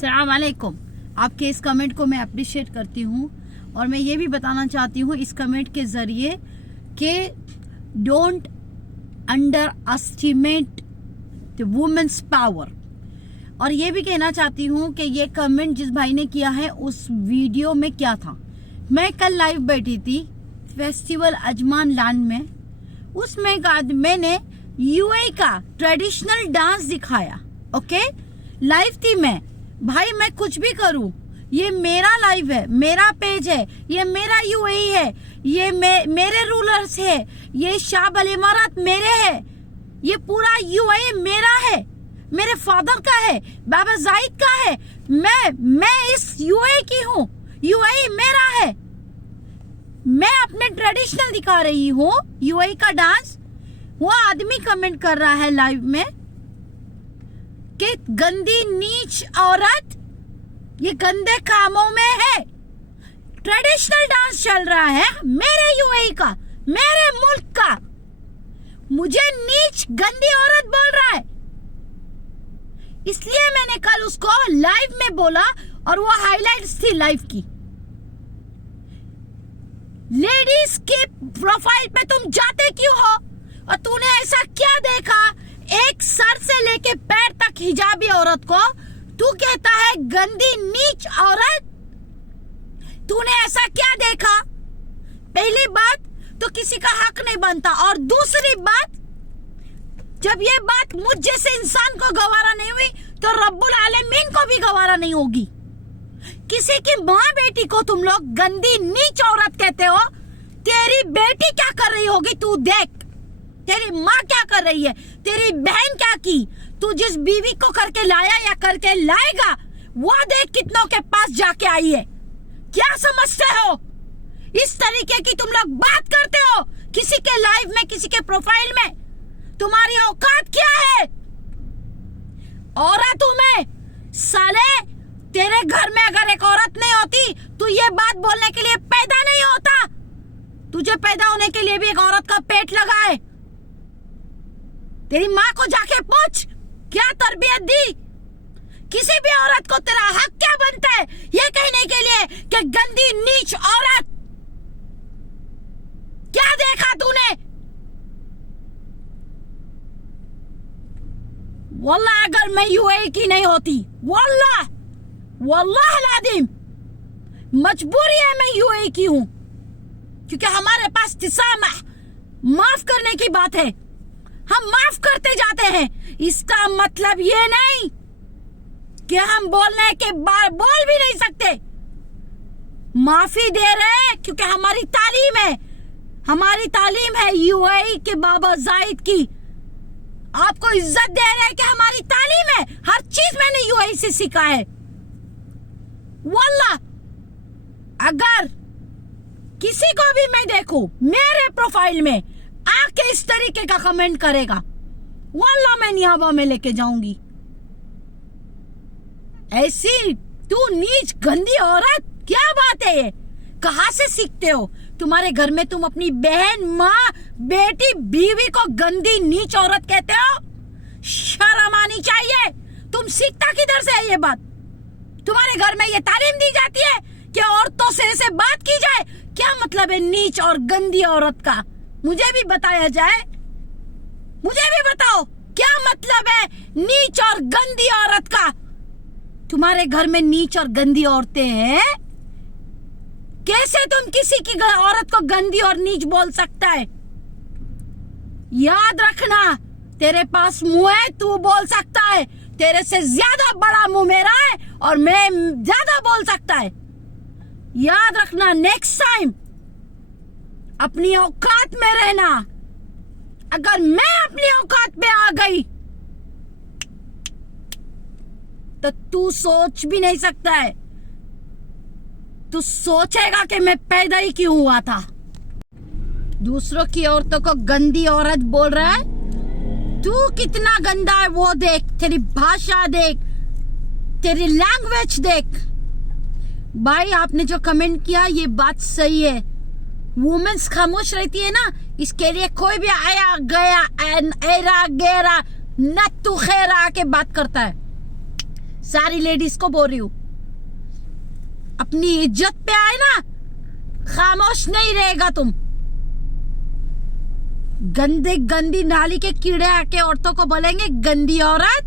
अस्सलाम वालेकुम। आपके इस कमेंट को मैं अप्रिशिएट करती हूँ और मैं ये भी बताना चाहती हूँ इस कमेंट के ज़रिए कि don't underestimate the women's power. और ये भी कहना चाहती हूँ कि ये कमेंट जिस भाई ने किया है उस वीडियो में क्या था। मैं कल लाइव बैठी थी फेस्टिवल अजमान लैंड में, उसमें मैंने यूएई का ट्रेडिशनल डांस दिखाया। ओके, लाइव थी मैं। भाई मैं कुछ भी करूं, ये मेरा लाइव है, मेरा पेज है, ये मेरा यूएई है, ये मेरे रूलर्स है, ये शाह अल इमारात मेरे है, ये पूरा यूएई मेरा है, मेरे फादर का है, बाबा जाहिद का है। मैं इस यूएई की हूँ, यूएई मेरा है। मैं अपने ट्रेडिशनल दिखा रही हूँ यूएई का डांस। वो आदमी कमेंट कर रहा है लाइव में कि गंदी नीच औरत ये गंदे कामों में है। ट्रेडिशनल डांस चल रहा है मेरे यूएई का, मेरे मुल्क का, मुझे नीच गंदी औरत बोल रहा है। इसलिए मैंने कल उसको लाइव में बोला और वो हाइलाइट्स थी लाइव की। लेडीज के प्रोफाइल पे तुम जाते क्यों हो? और तूने ऐसा क्या देखा? एक सर से लेके पैर तक हिजाबी औरत को तू कहता है गंदी नीच औरत। तूने ऐसा क्या देखा? पहली बात तो किसी का हक नहीं बनता, और दूसरी बात जब ये बात मुझ जैसे इंसान को गवारा नहीं हुई तो रब्बुल आलमीन को भी गवारा नहीं होगी। किसी की माँ बेटी को तुम लोग गंदी नीच औरत कहते हो। तेरी बेटी क्या कर रही होगी तू देख, तेरी माँ क्या कर रही है, तेरी बहन क्या की, तू जिस बीवी को करके लाया या करके लाएगा वो देख कितनों के पास जाके आई है। क्या समझते हो? इस तरीके की तुम लोग बात करते हो किसी के लाइव में, किसी के प्रोफाइल में। तुम्हारी औकात क्या है? औरत हूं मैं साले। तेरे घर में अगर एक औरत नहीं होती तो ये बात बोलने के लिए पैदा नहीं होता। तुझे पैदा होने के लिए भी एक औरत का पेट लगा है। तेरी माँ को जाके पूछ क्या तरबियत दी। किसी भी औरत को तेरा हक क्या बनता है ये कहने के लिए कि गंदी नीच औरत। क्या देखा तूने? वल्लाह अगर मैं यूएई की नहीं होती, वल्लाह लादिम मजबूरी है मैं यूएई की हूं, क्योंकि हमारे पास तिसामह माफ करने की बात है। हम माफ करते जाते हैं। इसका मतलब ये नहीं कि हम बोलने के बाद बोल भी नहीं सकते। माफी दे रहे हैं क्योंकि हमारी तालीम है यूएई के बाबा जाहिद की। आपको इज्जत दे रहे हैं कि हमारी तालीम है। हर चीज मैंने यूएई से सीखा है। वल्लाह अगर किसी को भी मैं देखूं मेरे प्रोफाइल में आके इस तरीके का कमेंट करेगा, वल्लाह मैं नियाबा में लेके जाऊंगी। ऐसी तू नीच गंदी औरत, क्या बात है ये? कहां से सीखते हो? तुम्हारे घर में तुम अपनी बहन, माँ, बेटी, बीवी को गंदी नीच औरत कहते हो? शर्म आनी चाहिए। तुम सीखता किधर से है ये बात? तुम्हारे घर में ये तालीम दी जाती है कि औरतों से ऐसे बात की जाए? क्या मतलब है नीच और गंदी औरत का? मुझे भी बताया जाए, मुझे भी बताओ क्या मतलब है नीच और गंदी औरत का? तुम्हारे घर में नीच और गंदी औरतें हैं, कैसे तुम किसी की औरत को गंदी और नीच बोल सकता है? याद रखना, तेरे पास मुंह है, तू बोल सकता है। तेरे से ज्यादा बड़ा मुंह मेरा है और मैं ज्यादा बोल सकता है। याद रखना, नेक्स्ट टाइम अपनी औकात में रहना। अगर मैं अपनी औकात पे आ गई तो तू सोच भी नहीं सकता है। तू सोचेगा कि मैं पैदा ही क्यों हुआ था। दूसरों की औरतों को गंदी औरत बोल रहा है। तू कितना गंदा है वो देख, तेरी भाषा देख, तेरी लैंग्वेज देख। भाई आपने जो कमेंट किया ये बात सही है। वुमेन्स खामोश रहती है ना, इसके लिए कोई भी आया गया एरा गेरा नत्तू खेरा के बात करता है। सारी लेडीज को बोल रही हूं, अपनी इज्जत पे आए ना, खामोश नहीं रहेगा तुम। गंदी नाली के कीड़े आके औरतों को बोलेंगे गंदी औरत,